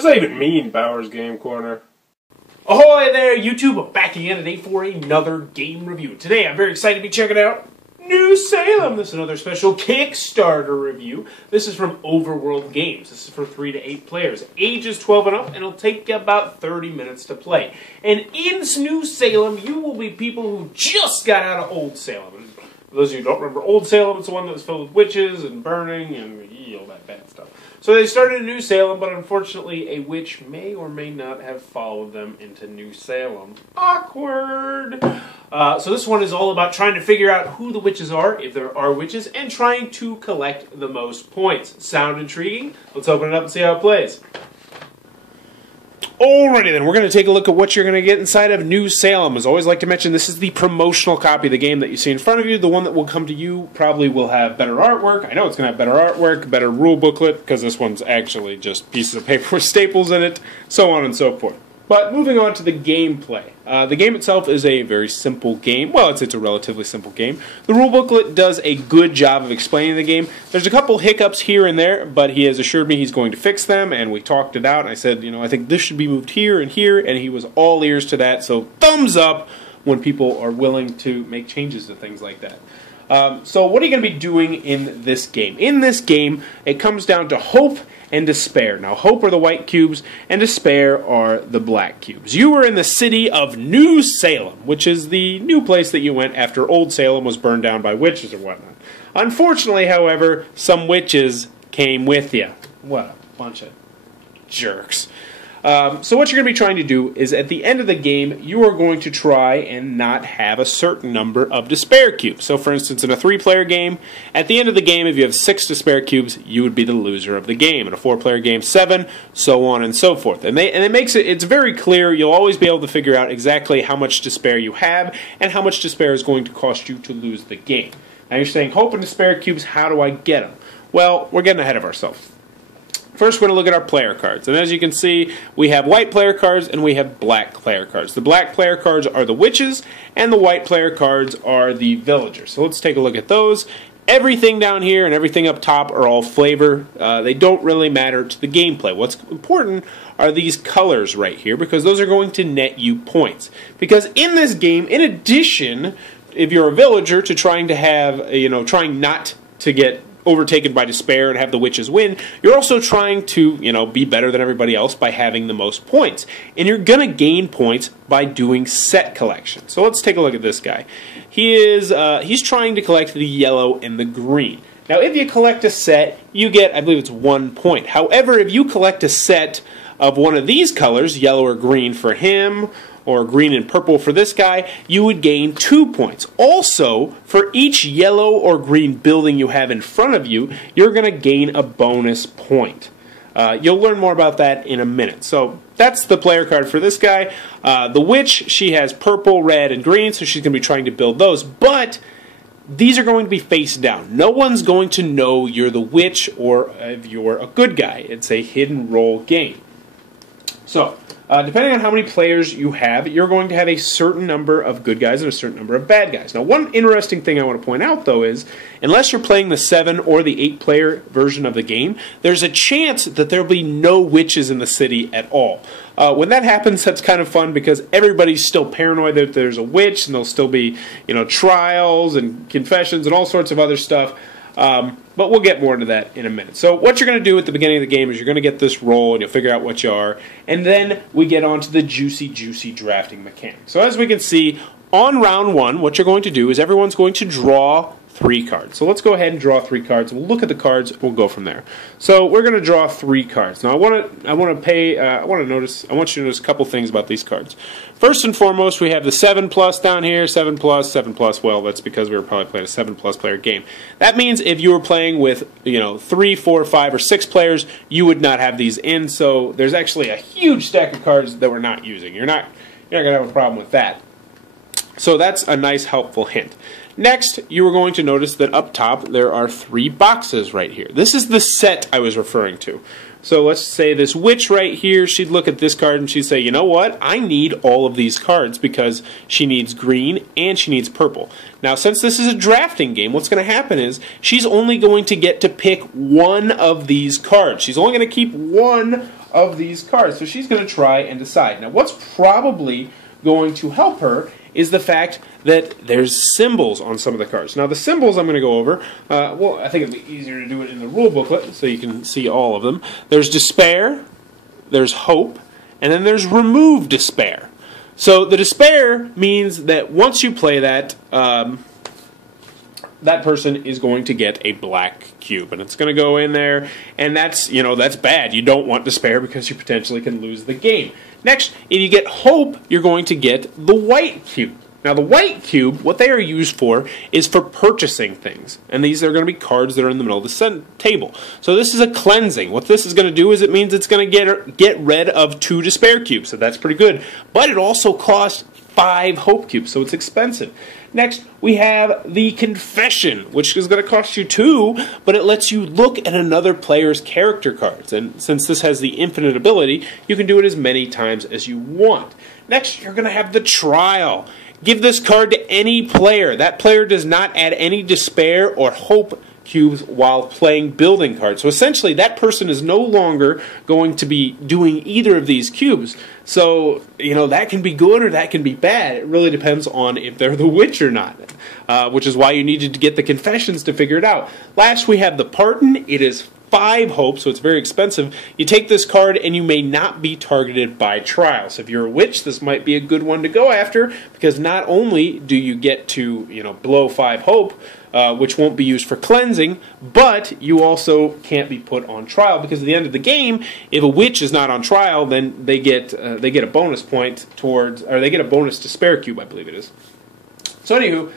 What does that even mean, Bowers Game Corner? Ahoy there, YouTube! Back again today for another game review. Today I'm very excited to be checking out New Salem. This is another special Kickstarter review. This is from Overworld Games. This is for 3 to 8 players. Age is 12 and up, and it'll take you about 30 minutes to play. And in New Salem, you will be people who just got out of Old Salem. And for those of you who don't remember Old Salem, it's the one that was filled with witches and burning and all that bad stuff. So they started in New Salem, but unfortunately a witch may or may not have followed them into New Salem. Awkward! So this one is all about trying to figure out who the witches are, if there are witches, and trying to collect the most points. Sound intriguing? Let's open it up and see how it plays. Alrighty then, we're going to take a look at what you're going to get inside of New Salem. As I always like to mention, this is the promotional copy of the game that you see in front of you. The one that will come to you probably will have better artwork. I know it's going to have better artwork, better rule booklet, because this one's actually just pieces of paper with staples in it, so on and so forth. But moving on to the gameplay. The game itself is a very simple game. Well, it's a relatively simple game. The rule booklet does a good job of explaining the game. There's a couple hiccups here and there, but he has assured me he's going to fix them, and we talked it out. And I said, you know, I think this should be moved here, and he was all ears to that. So thumbs up when people are willing to make changes to things like that. So what are you going to be doing in this game? In this game, it comes down to hope and despair. Now, hope are the white cubes, and despair are the black cubes. You are in the city of New Salem, which is the new place that you went after Old Salem was burned down by witches or whatnot. Unfortunately, however, some witches came with you. What a bunch of jerks. So what you're going to be trying to do is at the end of the game, you are going to try and not have a certain number of despair cubes. So for instance, in a 3-player game, at the end of the game, if you have 6 despair cubes, you would be the loser of the game. In a 4-player game, 7, so on and so forth. And it makes it's very clear. You'll always be able to figure out exactly how much despair you have and how much despair is going to cost you to lose the game. Now you're saying, hope and despair cubes, how do I get them? Well, we're getting ahead of ourselves. First, we're going to look at our player cards. And as you can see, we have white player cards and we have black player cards. The black player cards are the witches, and the white player cards are the villagers. So let's take a look at those. Everything down here and everything up top are all flavor. They don't really matter to the gameplay. What's important are these colors right here, because those are going to net you points. Because in this game, in addition, if you're a villager, to trying to have, trying not to get overtaken by despair and have the witches win, you're also trying to, be better than everybody else by having the most points. And you're going to gain points by doing set collection. So let's take a look at this guy. He's trying to collect the yellow and the green. Now, if you collect a set, you get, I believe it's 1 point. However, if you collect a set of one of these colors, yellow or green for him, or green and purple for this guy, you would gain 2 points. Also, for each yellow or green building you have in front of you, you're going to gain a bonus point. You'll learn more about that in a minute. So that's the player card for this guy. The witch, she has purple, red, and green, so she's going to be trying to build those. But these are going to be face down. No one's going to know you're the witch or if you're a good guy. It's a hidden role game. So, depending on how many players you have, you're going to have a certain number of good guys and a certain number of bad guys. Now, one interesting thing I want to point out, though, is unless you're playing the 7 or the 8-player version of the game, there's a chance that there'll be no witches in the city at all. When that happens, that's kind of fun because everybody's still paranoid that there's a witch, and there'll still be, trials and confessions and all sorts of other stuff. But we'll get more into that in a minute. So what you're going to do at the beginning of the game is you're going to get this roll and you'll figure out what you are. And then we get on to the juicy drafting mechanics. So as we can see, on round 1, what you're going to do is everyone's going to draw 3 cards. So let's go ahead and draw 3 cards. We'll look at the cards. We'll go from there. So we're going to draw 3 cards. Now I want you to notice a couple things about these cards. First and foremost, we have the 7+ down here. 7+. Well, that's because we were probably playing a 7+ player game. That means if you were playing with 3, 4, 5, or 6 players, you would not have these in. So there's actually a huge stack of cards that we're not using. You're not going to have a problem with that. So that's a nice, helpful hint. Next, you are going to notice that up top there are 3 boxes right here. This is the set I was referring to. So let's say this witch right here, she'd look at this card and she'd say, you know what, I need all of these cards because she needs green and she needs purple. Now, since this is a drafting game, what's going to happen is she's only going to get to pick one of these cards. She's only going to keep one of these cards. So she's going to try and decide. Now, what's probably going to help her is the fact that there's symbols on some of the cards. Now, the symbols I'm going to go over, well, I think it'd be easier to do it in the rule booklet so you can see all of them. There's despair, there's hope, and then there's remove despair. So the despair means that once you play that, that person is going to get a black cube, and it's going to go in there, and that's bad. You don't want despair because you potentially can lose the game. Next, if you get hope, you're going to get the white cube. Now, the white cube, what they are used for is for purchasing things, and these are going to be cards that are in the middle of the table. So this is a cleansing. What this is going to do is it means it's going to get rid of 2 despair cubes, so that's pretty good. But it also costs 5 hope cubes, so it's expensive. Next, we have the confession, which is going to cost you 2, but it lets you look at another player's character cards. And since this has the infinite ability, you can do it as many times as you want. Next, you're going to have the trial. Give this card to any player. That player does not add any despair or hope cubes while playing building cards. So essentially, that person is no longer going to be doing either of these cubes. So, that can be good or that can be bad. It really depends on if they're the witch or not, which is why you needed to get the confessions to figure it out. Last, we have the pardon. It is 5 hope, so it's very expensive. You take this card and you may not be targeted by trial. So if you're a witch, this might be a good one to go after, because not only do you get to, blow 5 hope, which won't be used for cleansing, but you also can't be put on trial, because at the end of the game, if a witch is not on trial, then they get a bonus point towards, or they get a bonus despair cube, I believe it is. So anywho,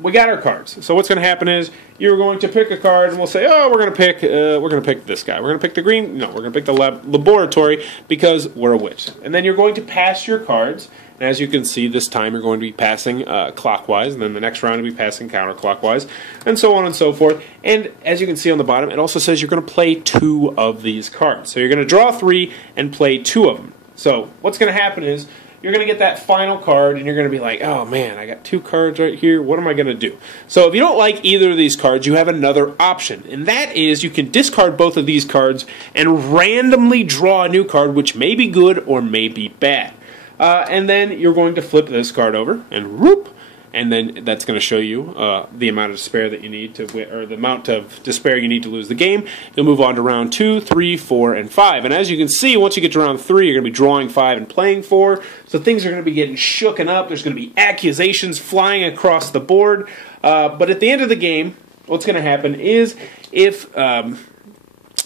we got our cards. So what's going to happen is you're going to pick a card, and we'll say, oh, we're going to pick this guy. We're going to pick the green. No, we're going to pick the laboratory because we're a witch. And then you're going to pass your cards. And as you can see, this time you're going to be passing clockwise, and then the next round you'll be passing counterclockwise, and so on and so forth. And as you can see on the bottom, it also says you're going to play 2 of these cards. So you're going to draw 3 and play 2 of them. So what's going to happen is you're going to get that final card, and you're going to be like, oh man, I got 2 cards right here. What am I going to do? So if you don't like either of these cards, you have another option, and that is you can discard both of these cards and randomly draw a new card, which may be good or may be bad. And then you're going to flip this card over, and whoop, and then that's going to show you the amount of despair that you need to win, or the amount of despair you need to lose the game. You'll move on to round 2, 3, 4, and 5. And as you can see, once you get to round 3, you're going to be drawing 5 and playing 4. So things are going to be getting shooken up. There's going to be accusations flying across the board. But at the end of the game, what's going to happen is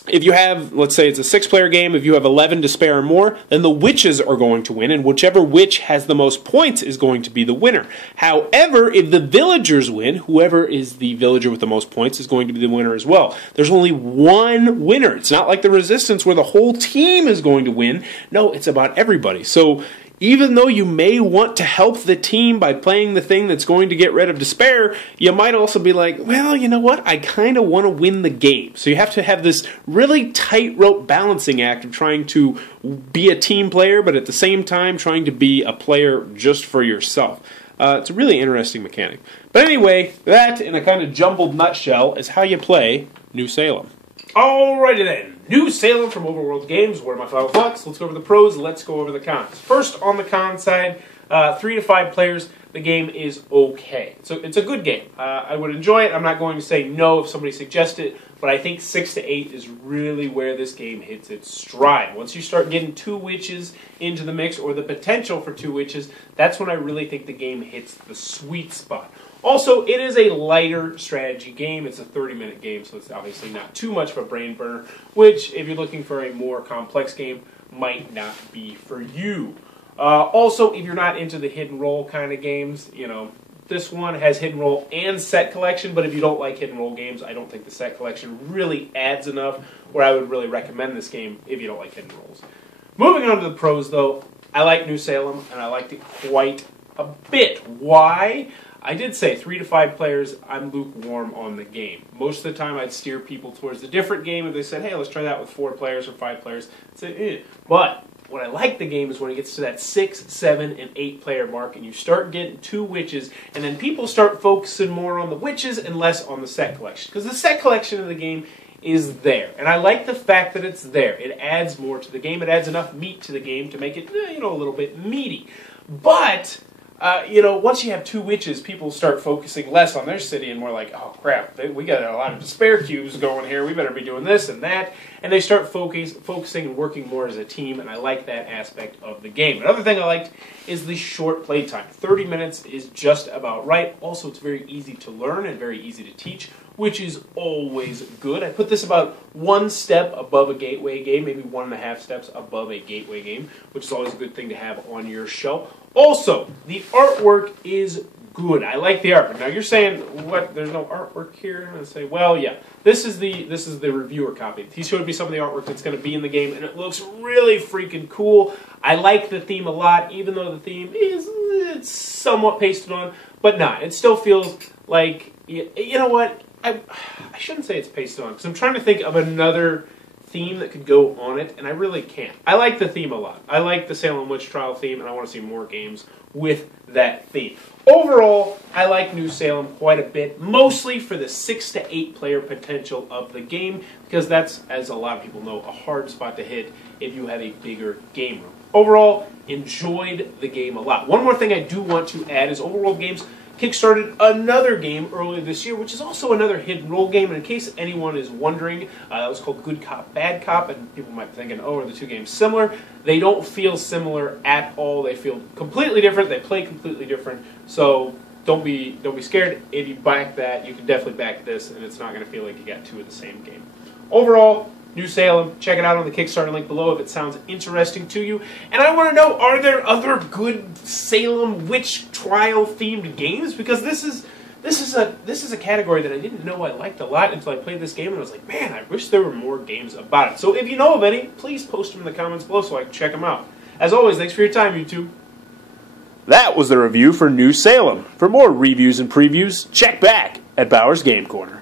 if you have, let's say it's a 6-player game, if you have 11 despair or more, then the witches are going to win, and whichever witch has the most points is going to be the winner. However, if the villagers win, whoever is the villager with the most points is going to be the winner as well. There's only one winner. It's not like the Resistance where the whole team is going to win. No, it's about everybody. So even though you may want to help the team by playing the thing that's going to get rid of despair, you might also be like, well, you know what? I kind of want to win the game. So you have to have this really tightrope balancing act of trying to be a team player, but at the same time trying to be a player just for yourself. It's a really interesting mechanic. But anyway, that in a kind of jumbled nutshell is how you play New Salem. Alrighty then, New Salem from Overworld Games. What are my final thoughts? Let's go over the pros, let's go over the cons. First, on the con side, 3 to 5 players, the game is okay. So it's a good game. I would enjoy it. I'm not going to say no if somebody suggests it, but I think 6 to 8 is really where this game hits its stride. Once you start getting 2 witches into the mix, or the potential for 2 witches, that's when I really think the game hits the sweet spot. Also, it is a lighter strategy game. It's a 30-minute game, so it's obviously not too much of a brain burner, which, if you're looking for a more complex game, might not be for you. Also, if you're not into the hidden roll kind of games, this one has hidden roll and set collection, but if you don't like hidden roll games, I don't think the set collection really adds enough where I would really recommend this game if you don't like hidden rolls. Moving on to the pros, though, I like New Salem, and I liked it quite a bit. Why? I did say 3 to 5 players, I'm lukewarm on the game. Most of the time I'd steer people towards a different game if they said, hey, let's try that with 4 players or 5 players. I'd say, eh. But what I like the game is when it gets to that 6, 7, and 8 player mark, and you start getting 2 witches, and then people start focusing more on the witches and less on the set collection. Because the set collection of the game is there. And I like the fact that it's there. It adds more to the game. It adds enough meat to the game to make it, a little bit meaty. But, once you have 2 witches, people start focusing less on their city and more like, oh crap, we got a lot of despair cubes going here. We better be doing this and that. And they start focusing and working more as a team, and I like that aspect of the game. Another thing I liked is the short play time. 30 minutes is just about right. Also, it's very easy to learn and very easy to teach, which is always good. I put this about 1 step above a gateway game, maybe 1.5 steps above a gateway game, which is always a good thing to have on your shelf. Also, the artwork is good. I like the artwork. Now you're saying, what? There's no artwork here? And I say, well, yeah. This is the reviewer copy. He showed me some of the artwork that's going to be in the game, and it looks really freaking cool. I like the theme a lot, even though the theme it's somewhat pasted on, but not. It still feels like, you know what? I shouldn't say it's pasted on, because I'm trying to think of another theme that could go on it, and I really can't. I like the theme a lot. I like the Salem Witch Trial theme, and I want to see more games with that theme. Overall, I like New Salem quite a bit, mostly for the 6 to 8 player potential of the game, because that's, as a lot of people know, a hard spot to hit if you have a bigger game room. Overall, enjoyed the game a lot. One more thing I do want to add is Overworld Games kickstarted another game earlier this year, which is also another hidden role game. And in case anyone is wondering, that was called Good Cop, Bad Cop, and people might be thinking, oh, are the 2 games similar? They don't feel similar at all. They feel completely different. They play completely different. So don't be scared. If you back that, you can definitely back this, and it's not going to feel like you got 2 of the same game. Overall, New Salem, check it out on the Kickstarter link below if it sounds interesting to you. And I want to know, are there other good Salem Witch Trial themed games? Because this is a category that I didn't know I liked a lot until I played this game, and I was like, man, I wish there were more games about it. So if you know of any, please post them in the comments below so I can check them out. As always, thanks for your time, YouTube. That was the review for New Salem. For more reviews and previews, check back at Bauer's Game Corner.